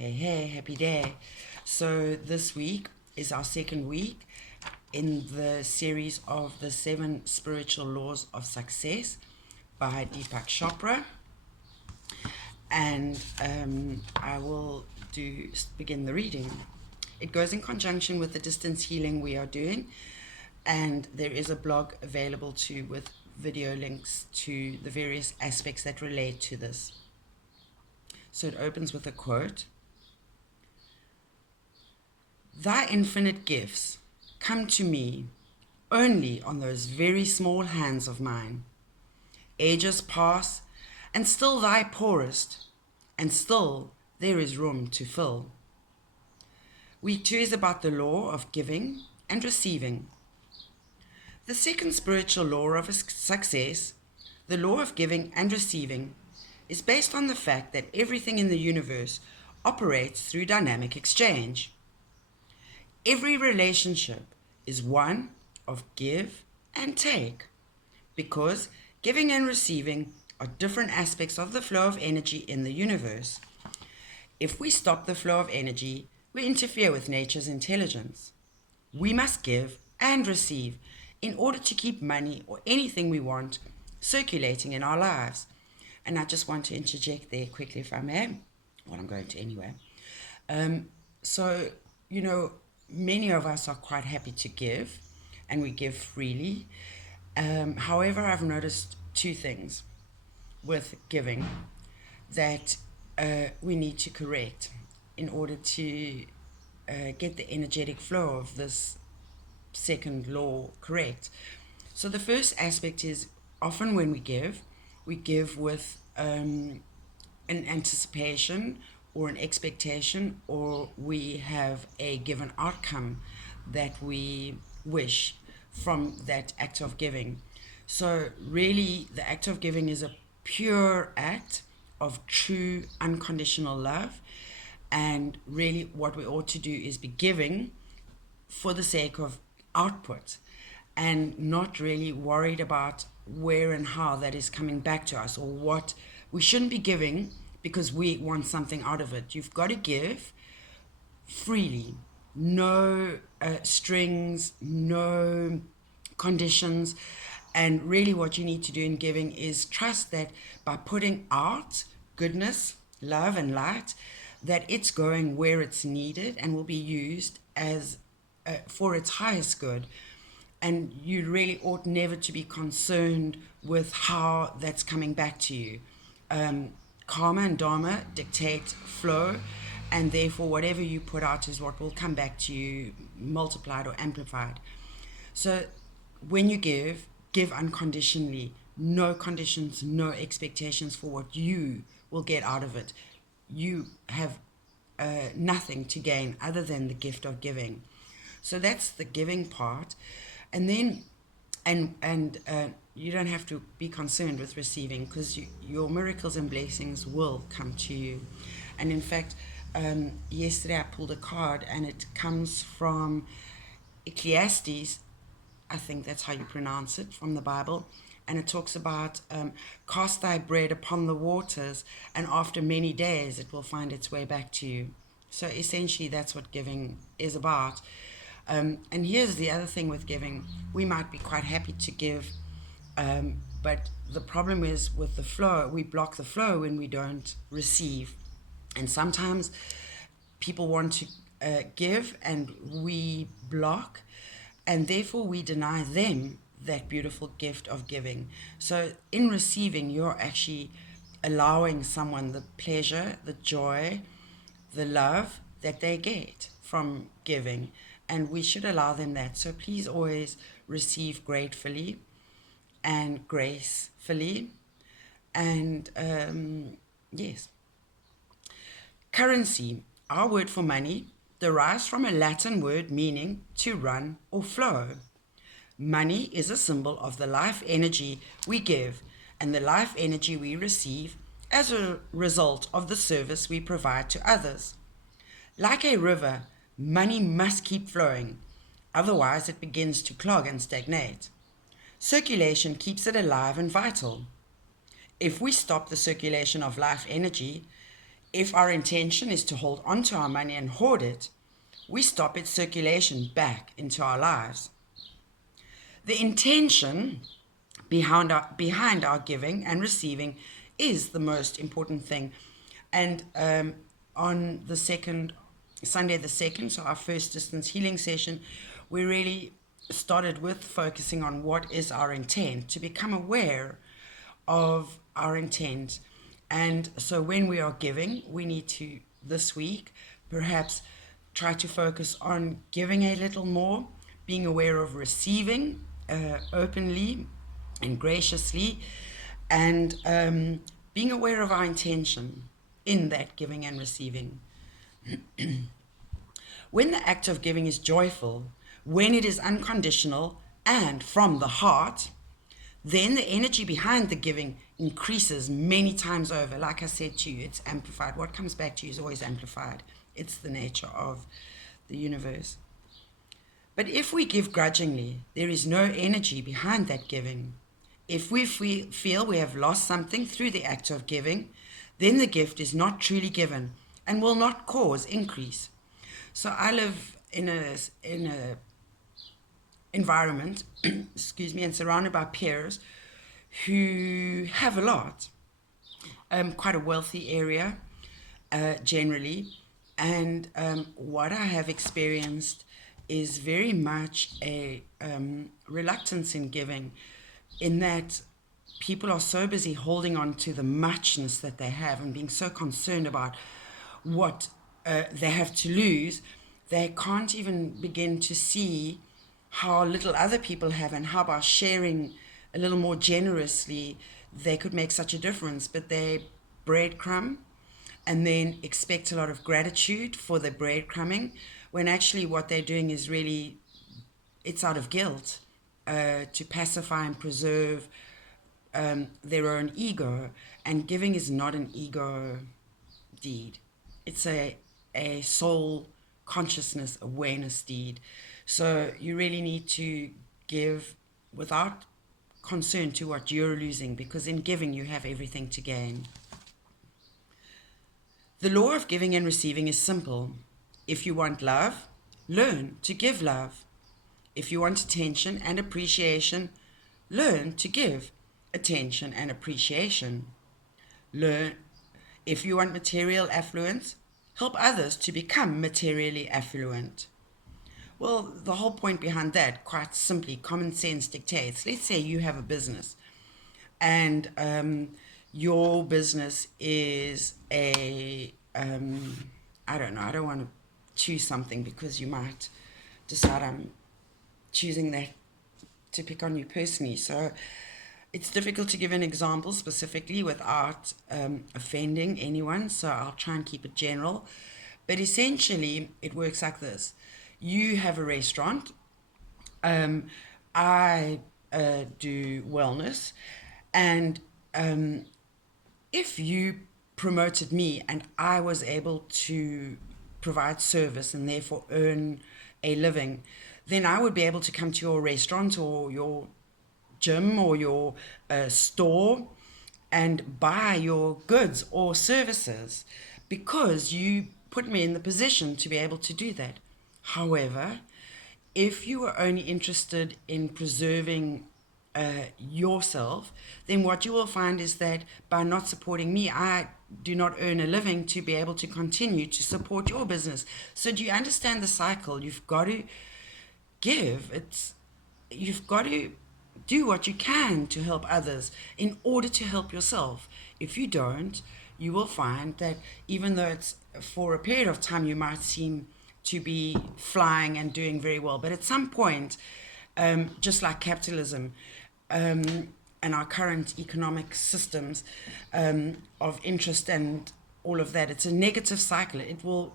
Hey, happy day. So, this week is our second week in the series of the 7 Spiritual Laws of Success by Deepak Chopra. And I will begin the reading. It goes in conjunction with the distance healing we are doing, and there is a blog available too with video links to the various aspects that relate to this. So it opens with a quote. Thy infinite gifts come to me only on those very small hands of mine. Ages pass, and still thy poorest, and still there is room to fill. Week 2 is about the law of giving and receiving. The second spiritual law of success, the law of giving and receiving, is based on the fact that everything in the universe operates through dynamic exchange. Every relationship is one of give and take, because giving and receiving are different aspects of the flow of energy in the universe. If we stop the flow of energy, we interfere with nature's intelligence. We must give and receive in order to keep money or anything we want circulating in our lives. And I just want to interject there quickly, if I may. Well, I'm going to anyway. Many of us are quite happy to give, and we give freely. However, I've noticed two things with giving that we need to correct in order to get the energetic flow of this second law correct. So the first aspect is often when we give with an anticipation or an expectation, or we have a given outcome that we wish from that act of giving. So really the act of giving is a pure act of true unconditional love, and really what we ought to do is be giving for the sake of output and not really worried about where and how that is coming back to us, or what we shouldn't be giving because we want something out of it. You've got to give freely, no strings, no conditions. And really what you need to do in giving is trust that by putting out goodness, love and light, that it's going where it's needed and will be used as for its highest good. And you really ought never to be concerned with how that's coming back to you. Karma and dharma dictate flow, and therefore whatever you put out is what will come back to you, multiplied or amplified. So when you give unconditionally, no conditions, no expectations for what you will get out of it. You have nothing to gain other than the gift of giving. So that's the giving part. And then you don't have to be concerned with receiving, because your miracles and blessings will come to you. And in fact, yesterday I pulled a card, and it comes from Ecclesiastes, I think that's how you pronounce it, from the Bible. And it talks about cast thy bread upon the waters, and after many days it will find its way back to you. So essentially that's what giving is about. And here's the other thing with giving. We might be quite happy to give, but the problem is with the flow, we block the flow when we don't receive. And sometimes people want to give and we block, and therefore we deny them that beautiful gift of giving. So in receiving, you're actually allowing someone the pleasure, the joy, the love that they get from giving, and we should allow them that. So please always receive gratefully and gracefully. And yes, currency, our word for money, derives from a Latin word meaning to run or flow. Money is a symbol of the life energy we give and the life energy we receive as a result of the service we provide to others. Like a river, money must keep flowing, otherwise it begins to clog and stagnate. Circulation keeps it alive and vital. If we stop the circulation of life energy, If our intention is to hold onto our money and hoard it, we stop its circulation back into our lives. The intention behind our giving and receiving is the most important thing. And on the second Sunday, the 2nd, so our first distance healing session, we really started with focusing on what is our intent, to become aware of our intent. And so when we are giving, we need to, this week, perhaps try to focus on giving a little more, being aware of receiving openly and graciously, and being aware of our intention in that giving and receiving. When the act of giving is joyful, when it is unconditional and from the heart, then the energy behind the giving increases many times over. Like I said to you, it's amplified. What comes back to you is always amplified. It's the nature of the universe. But if we give grudgingly, there is no energy behind that giving. If we feel we have lost something through the act of giving, then the gift is not truly given and will not cause increase. So I live in a environment, excuse me, and surrounded by peers who have a lot, quite a wealthy area generally. And what I have experienced is very much a reluctance in giving, in that people are so busy holding on to the muchness that they have and being so concerned about what they have to lose, they can't even begin to see how little other people have, and how by sharing a little more generously they could make such a difference. But they breadcrumb and then expect a lot of gratitude for the breadcrumbing, when actually what they're doing is really, it's out of guilt, to pacify and preserve their own ego. And giving is not an ego deed. It's a soul consciousness awareness deed. So you really need to give without concern to what you're losing, because in giving you have everything to gain. The law of giving and receiving is simple. If you want love, learn to give love. If you want attention and appreciation, learn to give attention and appreciation. Learn. If you want material affluence, help others to become materially affluent. Well, the whole point behind that, quite simply, common sense dictates. Let's say you have a business, and your business is I don't know, I don't want to choose something because you might decide I'm choosing that to pick on you personally. So it's difficult to give an example specifically without offending anyone, so I'll try and keep it general. But essentially, it works like this. You have a restaurant. I do wellness. And if you promoted me and I was able to provide service and therefore earn a living, then I would be able to come to your restaurant or your gym or your store and buy your goods or services, because you put me in the position to be able to do that. However, if you are only interested in preserving yourself, then what you will find is that by not supporting me, I do not earn a living to be able to continue to support your business. So do you understand the cycle? You've got to give. You've got to do what you can to help others in order to help yourself. If you don't, you will find that even though it's for a period of time, you might seem to be flying and doing very well, but at some point, just like capitalism and our current economic systems of interest and all of that, it's a negative cycle. It will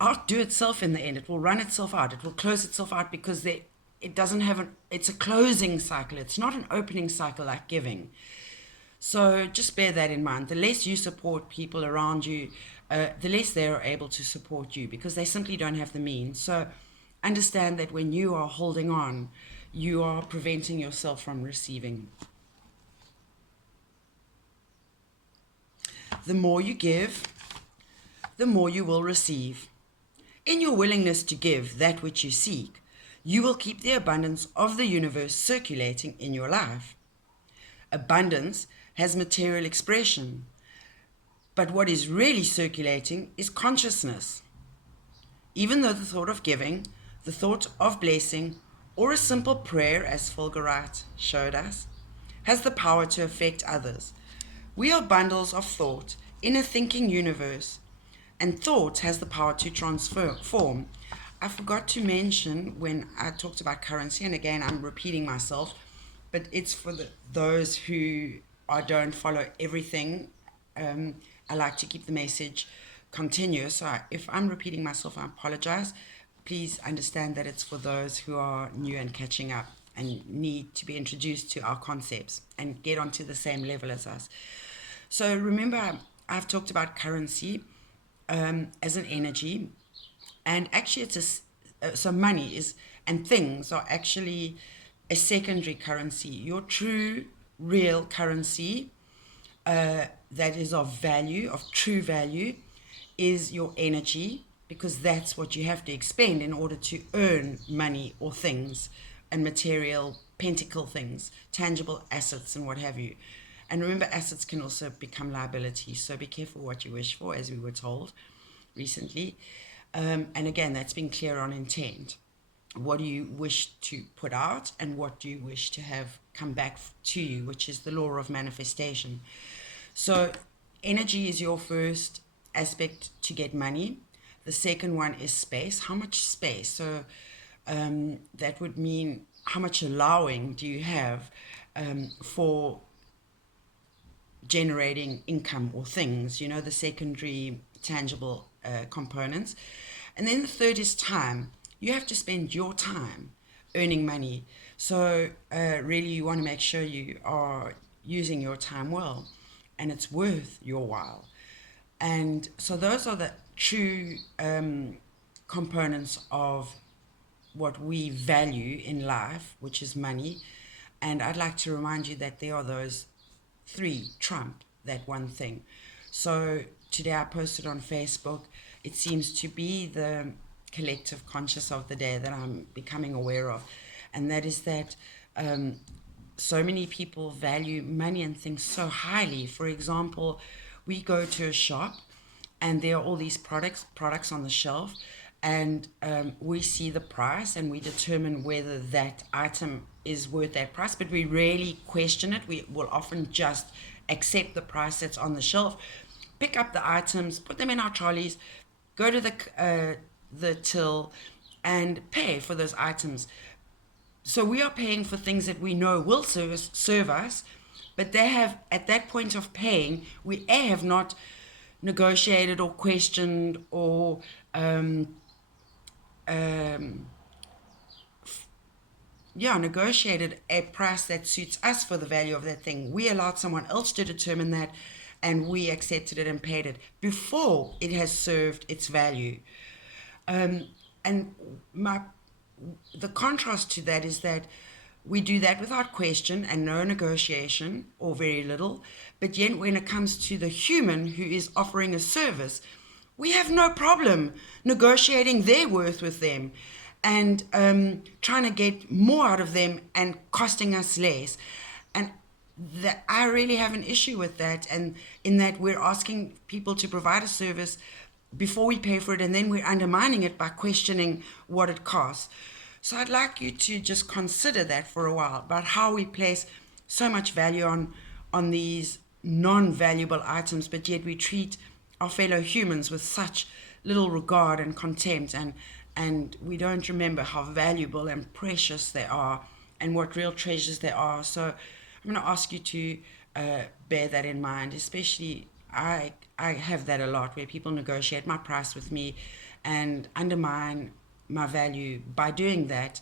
outdo itself in the end. It will run itself out. It will close itself out, because it doesn't have it's a closing cycle. It's not an opening cycle like giving. So just bear that in mind. The less you support people around you, the less they are able to support you, because they simply don't have the means. So understand that when you are holding on, you are preventing yourself from receiving. The more you give, the more you will receive. In your willingness to give that which you seek, you will keep the abundance of the universe circulating in your life. Abundance has material expression, but what is really circulating is consciousness. Even though the thought of giving, the thought of blessing, or a simple prayer, as Fulgurite showed us, has the power to affect others. We are bundles of thought in a thinking universe, and thought has the power to transform. I forgot to mention when I talked about currency, and again I'm repeating myself, but it's for those who don't follow everything. I like to keep the message continuous. So if I'm repeating myself, I apologize. Please understand that it's for those who are new and catching up and need to be introduced to our concepts and get onto the same level as us. So remember, I've talked about currency as an energy, and actually so money is and things are actually a secondary currency. Your true real currency that is of value, of true value, is your energy, because that's what you have to expend in order to earn money or things and material pentacle things, tangible assets and what have you. And remember, assets can also become liabilities, so be careful what you wish for, as we were told recently. And again, that's being clear on intent. What do you wish to put out, and what do you wish to have come back to you, which is the law of manifestation. So energy is your first aspect to get money. The second one is space. How much space? So that would mean how much allowing do you have for generating income or things, the secondary tangible components. And then the third is time. You have to spend your time earning money. So really you want to make sure you are using your time well and it's worth your while. And so those are the true components of what we value in life, which is money. And I'd like to remind you that there are those three trump that one thing. So today I posted on Facebook, it seems to be the collective conscious of the day that I'm becoming aware of, and that is that so many people value money and things so highly. For example, we go to a shop and there are all these products on the shelf, and we see the price and we determine whether that item is worth that price, but we rarely question it. We will often just accept the price that's on the shelf, pick up the items, put them in our trolleys, go to the till and pay for those items. So we are paying for things that we know will serve us, but they have, at that point of paying, we have not negotiated or questioned or negotiated a price that suits us for the value of that thing. We allowed someone else to determine that, and we accepted it and paid it before it has served its value. And the contrast to that is that we do that without question and no negotiation, or very little. But yet when it comes to the human who is offering a service, we have no problem negotiating their worth with them and trying to get more out of them and costing us less. And I really have an issue with that, and in that we're asking people to provide a service before we pay for it, and then we're undermining it by questioning what it costs. So I'd like you to just consider that for a while, about how we place so much value on these non-valuable items, but yet we treat our fellow humans with such little regard and contempt, and we don't remember how valuable and precious they are and what real treasures they are. So I'm going to ask you to bear that in mind. Especially I have that a lot, where people negotiate my price with me and undermine my value by doing that,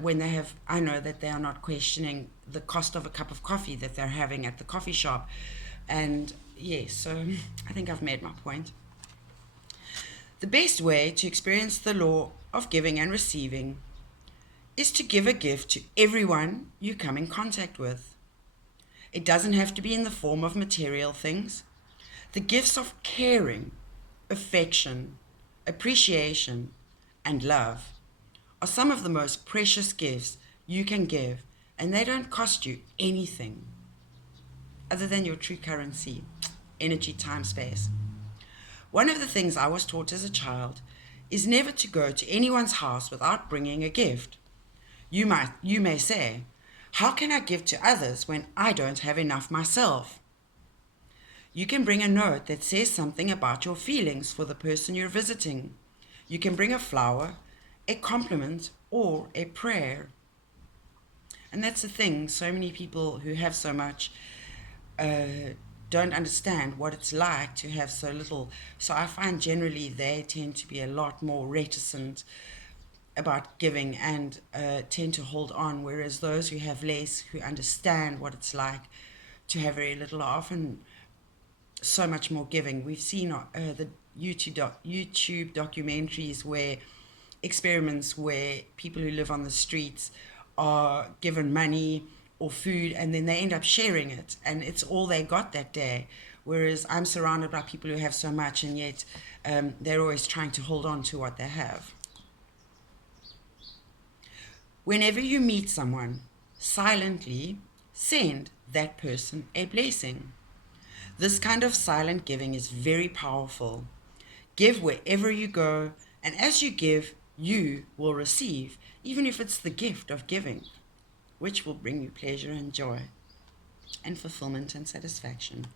when I know that they are not questioning the cost of a cup of coffee that they're having at the coffee shop. And yes, so I think I've made my point. The best way to experience the law of giving and receiving is to give a gift to everyone you come in contact with. It doesn't have to be in the form of material things. The gifts of caring, affection, appreciation, and love are some of the most precious gifts you can give, and they don't cost you anything other than your true currency, energy, time, space. One of the things I was taught as a child is never to go to anyone's house without bringing a gift. You may say, how can I give to others when I don't have enough myself? You can bring a note that says something about your feelings for the person you're visiting. You can bring a flower, a compliment, or a prayer. And that's the thing, so many people who have so much don't understand what it's like to have so little. So I find generally they tend to be a lot more reticent about giving and tend to hold on, whereas those who have less, who understand what it's like to have very little, are often so much more giving. We've seen the YouTube documentaries where experiments where people who live on the streets are given money or food, and then they end up sharing it, and it's all they got that day. Whereas I'm surrounded by people who have so much, and yet they're always trying to hold on to what they have. Whenever you meet someone, silently send that person a blessing. This kind of silent giving is very powerful. Give wherever you go, and as you give, you will receive, even if it's the gift of giving, which will bring you pleasure and joy and fulfillment and satisfaction.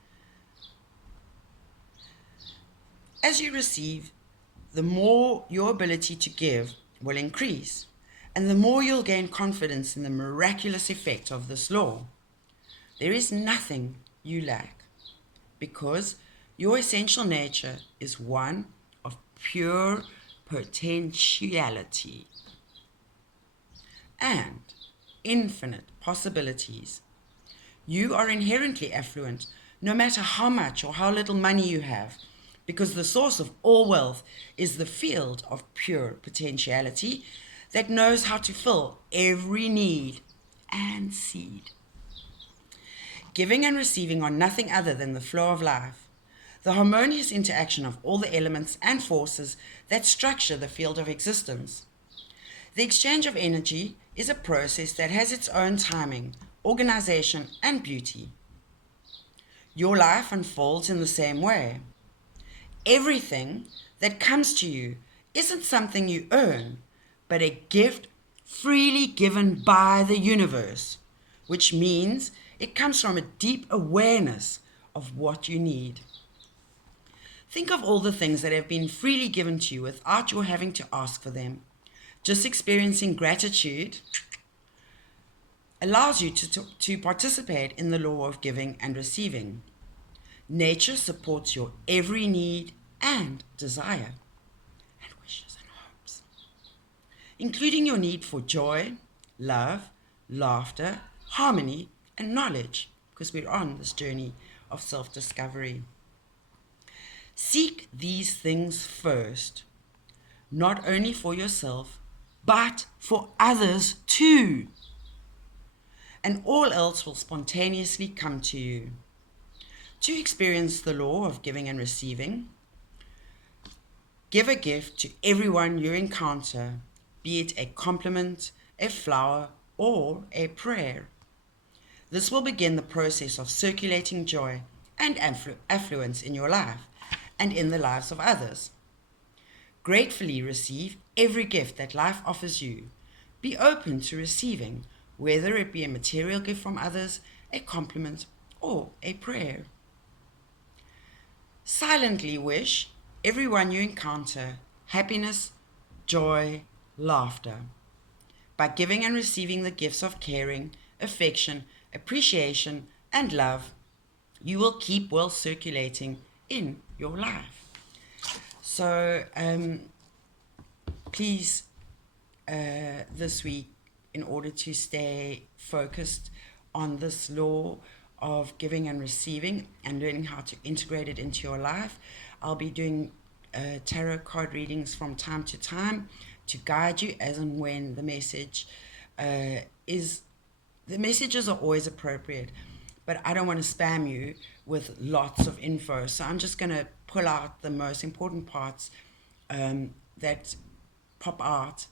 As you receive, the more your ability to give will increase, and the more you'll gain confidence in the miraculous effect of this law. There is nothing you lack, because your essential nature is one of pure potentiality and infinite possibilities. You are inherently affluent, no matter how much or how little money you have, because the source of all wealth is the field of pure potentiality that knows how to fill every need and seed. Giving and receiving are nothing other than the flow of life, the harmonious interaction of all the elements and forces that structure the field of existence. The exchange of energy is a process that has its own timing, organization, and beauty. Your life unfolds in the same way. Everything that comes to you isn't something you earn, but a gift freely given by the universe, which means it comes from a deep awareness of what you need. Think of all the things that have been freely given to you without your having to ask for them. Just experiencing gratitude allows you to participate in the law of giving and receiving. Nature supports your every need and desire, and wishes and hopes, including your need for joy, love, laughter, harmony, and knowledge, because we're on this journey of self-discovery. Seek these things first, not only for yourself, but for others too. And all else will spontaneously come to you. To experience the law of giving and receiving, give a gift to everyone you encounter, be it a compliment, a flower, or a prayer. This will begin the process of circulating joy and affluence in your life and in the lives of others. Gratefully receive every gift that life offers you. Be open to receiving, whether it be a material gift from others, a compliment, or a prayer. Silently wish everyone you encounter happiness, joy, laughter. By giving and receiving the gifts of caring, affection, appreciation, and love, you will keep wealth circulating in your life. So please, this week, in order to stay focused on this law of giving and receiving and learning how to integrate it into your life, I'll be doing tarot card readings from time to time to guide you as and when the message the messages are always appropriate, but I don't want to spam you with lots of info. So I'm just going to pull out the most important parts that pop out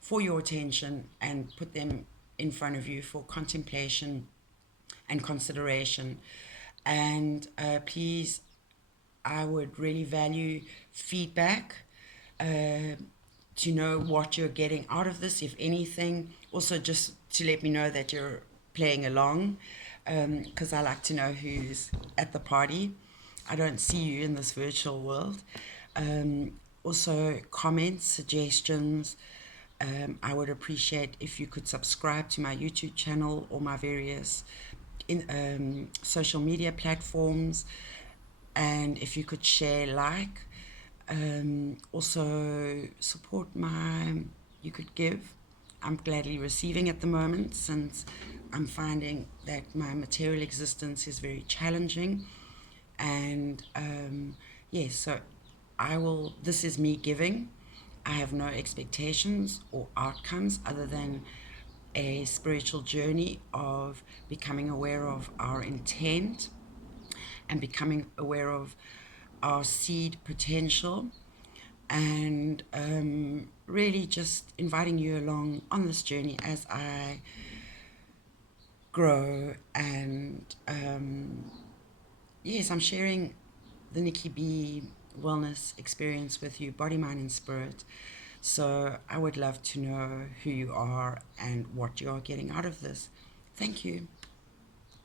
for your attention and put them in front of you for contemplation and consideration. And please, I would really value feedback to know what you're getting out of this, if anything. Also, just to let me know that you're playing along, because I like to know who's at the party. I don't see you in this virtual world. Also, comments, suggestions. I would appreciate if you could subscribe to my YouTube channel or my various social media platforms, and if you could share, like, also support my, you could give. I'm gladly receiving at the moment, since I'm finding that my material existence is very challenging. And yes, so this is me giving. I have no expectations or outcomes other than a spiritual journey of becoming aware of our intent and becoming aware of our seed potential, and really just inviting you along on this journey as I grow. And yes, I'm sharing the Nikki B wellness experience with you, body, mind, and spirit. So I would love to know who you are and what you are getting out of this. Thank you.